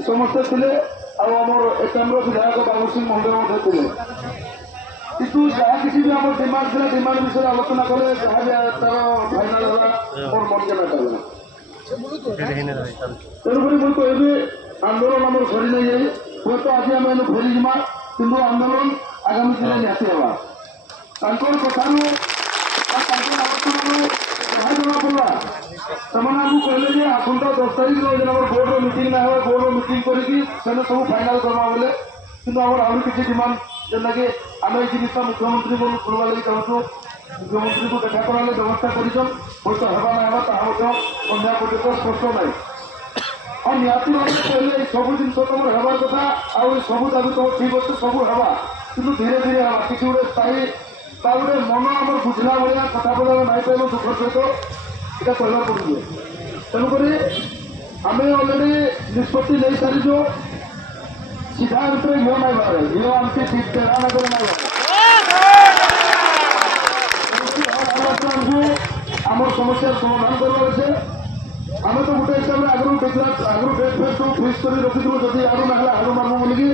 ସମସ୍ତେ ଥିଲେ ଆଉ ଆମର ଏକାମ୍ର ବିଧାୟକ ବାବୁ ସିଂ ମହୋଦୟ ମଧ୍ୟ ଥିଲେ। କିନ୍ତୁ ଯାହା କିଛି ବି ଆମର ଡିମାଣ୍ଡ ଥିଲା ଡିମାଣ୍ଡ ବିଷୟରେ ଆଲୋଚନା କଲେ ଯାହା ବି ତାର ଫାଇନାଲ ହେଲା ମୋର ମନକେ ନାଇଁ ତେଣୁକରି ମୁଁ କହିବି ଆନ୍ଦୋଳନ ଆମର ସରି ନାଇଁ ଯାଇ ହୁଏତ ଆଜି ଆମେ ଏନୁ ଫେରିଯିମା କିନ୍ତୁ ଆନ୍ଦୋଳନ ଆଗାମୀ ଦିନେ ନିହାତି ହେବା। ତାଙ୍କର କଥାରୁ ତାଙ୍କର ଆଲୋଚନାରୁ ଯାହା ଜଣା ପଡ଼ିଲା ସେମାନେ ଆମକୁ କହିଲେ ଯେ ଆସନ୍ତା 10 ତାରିଖ ଯେନ୍ ଆମର ବୋର୍ଡର ମିଟିଂ ନା ହେବା ବୋର୍ଡର ମିଟିଂ କରିକି ସେନେ ସବୁ ଫାଇନାଲ କରିବା ବୋଲେ କିନ୍ତୁ ଆମର ଆହୁରି କିଛି ଡିମାଣ୍ଡ ଯେନ୍ଟାକି ଆମେ ଏଇ ଜିନିଷଟା ମୁଖ୍ୟମନ୍ତ୍ରୀଙ୍କୁ ଶୁଣବା ଲାଗି ଚାହୁଁଛୁ। ମୁଖ୍ୟମନ୍ତ୍ରୀଙ୍କୁ ଦେଖା କରାଲେ ବ୍ୟବସ୍ଥା କରିଛନ୍ ହୁଏତ ହେବା ନା ହେବା ତାହା ମଧ୍ୟ ସନ୍ଧ୍ୟା ପର୍ଯ୍ୟନ୍ତ ସ୍ପଷ୍ଟ ନାହିଁ। ଆଉ ନିହାତି ଭାବରେ କହିଲେ ଏଇ ସବୁ ଜିନିଷ ତମର ହେବାର କଥା ଆଉ ଏଇ ସବୁ ଦାବି ତମର ଠିକ ଅଛି ସବୁ ହେବା କିନ୍ତୁ ଧୀରେ ଧୀରେ ହେବା କିଛି ଗୋଟେ ସ୍ଥାୟୀ ତା ଗୋଟେ ମନ ଆମର ବୁଝିଲା ଭଳିଆ କଥା ବୋଲା ନାଇଁ ପାଇବ ଦୁଃଖ ସହିତ এটা কহবার পড়বে। তেমনি আমি অলরেডি নিষ্পত্তি নেই সারিছু সিধা ভিতরে ইয়ে নাই বাড়ে ইয়ে আমি ঠিক তেরা না করে নাই আমার সমস্যার সমাধান করবার আছে। আমি তো গোটে হিসাবে আগুন আগুন ডেট ফেট সব ফিক্স করে রখিদেবু যদি আরো না হলে আরো মারবো বলিকি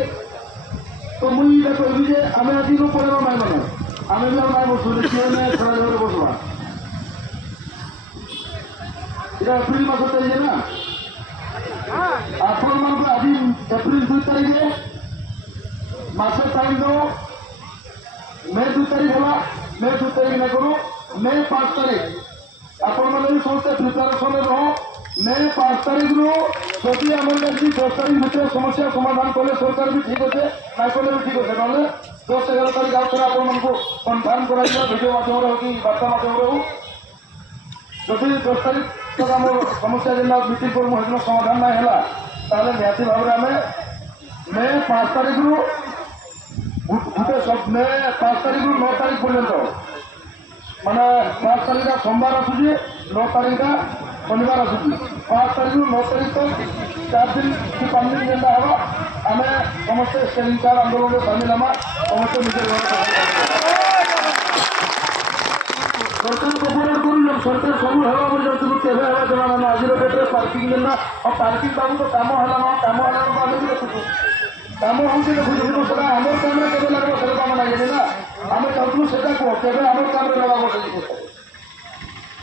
তো মুই এটা কহবি যে আমি আজ পরে নাই মানে আমি বি আর নাই বসবো দেখি খরা জায়গায় বসবা এটা এপ্রিল মাসের তারিখে না আপনার মানুষ আজ এপ্রিল 2 তারিখে মাসের তারিখ দেব মে 2 তারিখ হল মে 2 তারিখ না করু মে 5 তারিখ আপনার মানে সমস্ত প্রিপারেসন রহ মে 5 তারিখ রু যদি আমার কাছে 10 তারিখ ভিতরে সমস্যার সমাধান করলে সরকার भी ঠিক আছে না করলে भी ঠিক আছে নহলে 10-11 তারিখ আউথরে আপনার কনফার্ম করা ভিডিও মাধ্যমে হোক কি বার্তা মাধ্যমে হোক যদি 10 তারিখ तक आम समस्या जेना मीटिंग कर समाधान ना है ताले निहाती भाव में आम मे 5 तारिख रु गोटे सब मे 5 तारिख रु 9 तारिख पर्यंत माने 5 तारिख सोमवार आसूची 9 तारिख शनिवार आसूची 5 तारिख रु 9 तारिख तक 4 दिन की 5 दिन जेना हवा आम समस्ते स्टेलिंग आंदोलन में सामिल हमा समस्ते निजे सरकार कपड़ा कर सरकार सब है केवे है जमा ना आज डेट में पार्किंग देना और पार्किंग बाबू तो कम है ना कम है आम भी देखुଛୁ कम हूँ देखुଛୁ कि सेटा आम काम में केवे लगे से आम ना ना आम चाहूँ से केवे आम काम में लगा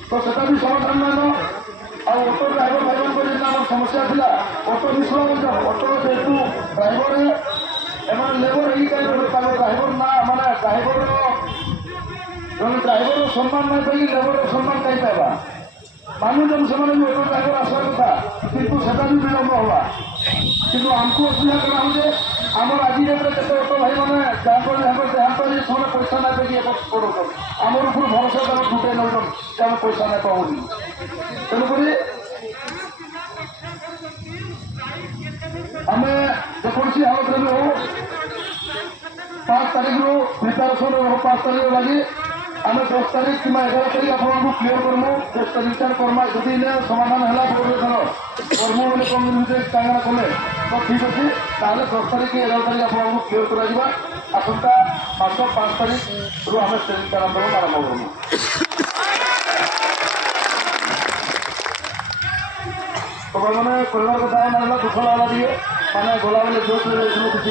तो सेटा भी समाधान ना ऑटो ड्राइवर भाई आम समस्या था ऑटो विषय ऑटो जेहतु ड्राइवर एम लेबर यही कहीं ड्राइवर ना मानने ड्राइवर जन ड्राइवर सम्मान ना पाई लेबर सम्मान कहीं पाइबा मानुजन से ऑटो ड्राइवर आसार कथा कितु से विलम्ब हवा कितु आमको असुविधा करा हो आम आज डेट में केते ऑटो भाई मैंने देहांत से पैसा ना पाई पड़ो आमर ऊपर भरोसा छुटे नौन कि आम पैसा ना पाऊँ तेणुक आम जेकोसी हालत में हो 5 तारिख रु प्रिपारेसन हो 5 तारिख लगे आम 10 तारिख कि 11 तारिख आपको क्लीयर करमु 10 तारिख करमा जदि समाधान है कर्म बोले कम दिन भितर कांगना कले तो ठीक अच्छे 10 तारिख 11 तारिख आपको क्लीयर कर आसंता मास 5 तारिख रु आम स्टेलिंग आंदोलन आरंभ करमु तो मैंने कहबार कथा दुख लगा दिए माने गला बेले जोश